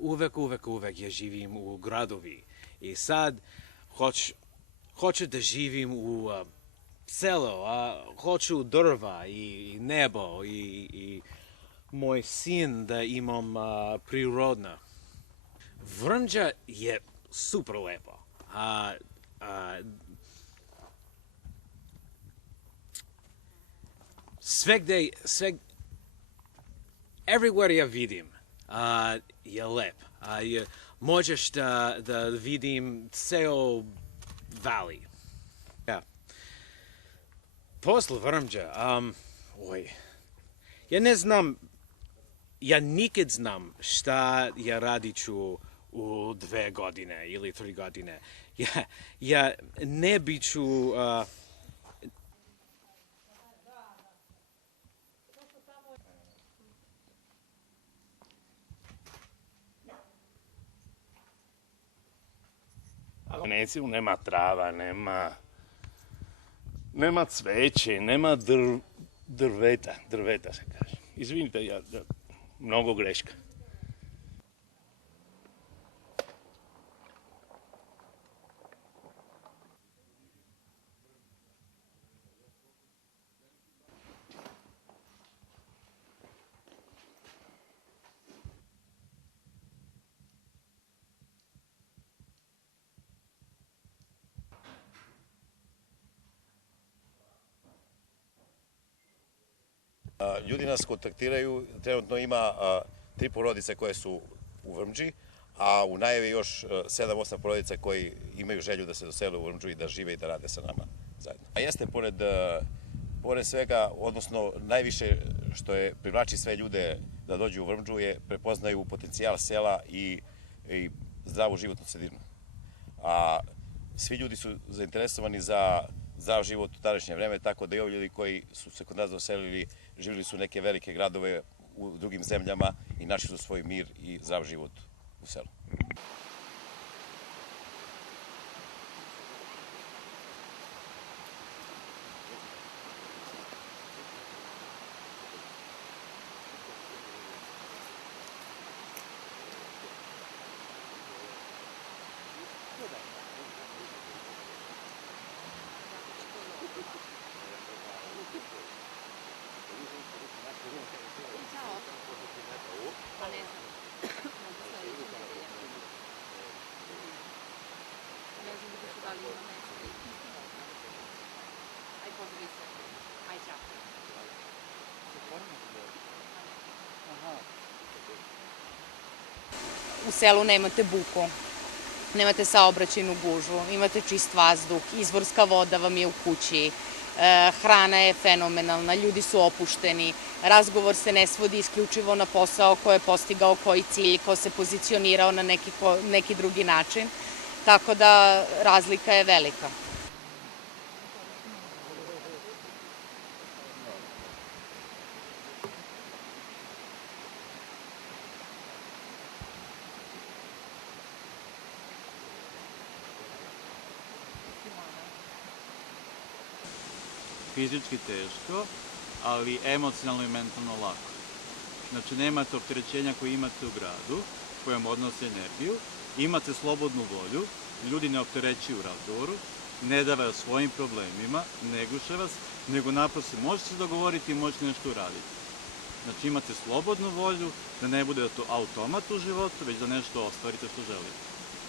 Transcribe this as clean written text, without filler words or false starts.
uvek ja živim u gradovi. I sad hoću da živim u selo, hoću drva i nebo i moj sin da imam prirodno. Vrmđa je super lepo. Everywhere ja vidim je lep. Možeš da vidim ceo valley. Posle Vrmđa, ja ne znam, ja nikad znam šta ja radit ću u 2 godine ili 3 godine. Ja ne bit ću... U Veneciju nema trava, nema cveće, nema drveta se kaže. Izvinite, mnogo greška. Ljudi nas kontaktiraju, trenutno ima 3 porodice koje su u Vrmđi, a u najavi još 7-8 porodica koji imaju želju da se dosele u Vrmđu i da žive i da rade sa nama zajedno. A jeste, pored svega, odnosno najviše što je privlači sve ljude da dođu u Vrmđu je prepoznaju potencijal sela i zdravu životnu sredinu. A svi ljudi su zainteresovani za zdrav život u današnje vreme, tako da i ovi ljudi koji su se kod nas doselili, živjeli su neke velike gradove u drugim zemljama i našli su svoj mir i zdrav život u selu. U selu nemate buku, nemate saobraćajnu gužvu, imate čist vazduh, izvorska voda vam je u kući, hrana je fenomenalna, ljudi su opušteni, razgovor se ne svodi isključivo na posao ko je postigao koji cilj, ko se pozicionirao na neki drugi način, tako da razlika je velika. Fizički teško, ali emocionalno i mentalno lako. Znači, nemate opterećenja koje imate u gradu, koje vam odnose energiju, imate slobodnu volju, ljudi ne opterećuju u razgovoru, ne dave o svojim problemima, ne guše vas, nego naprosto možete se dogovoriti i možete nešto uraditi. Znači, imate slobodnu volju, da ne bude to automat u životu, već da nešto ostvarite što želite.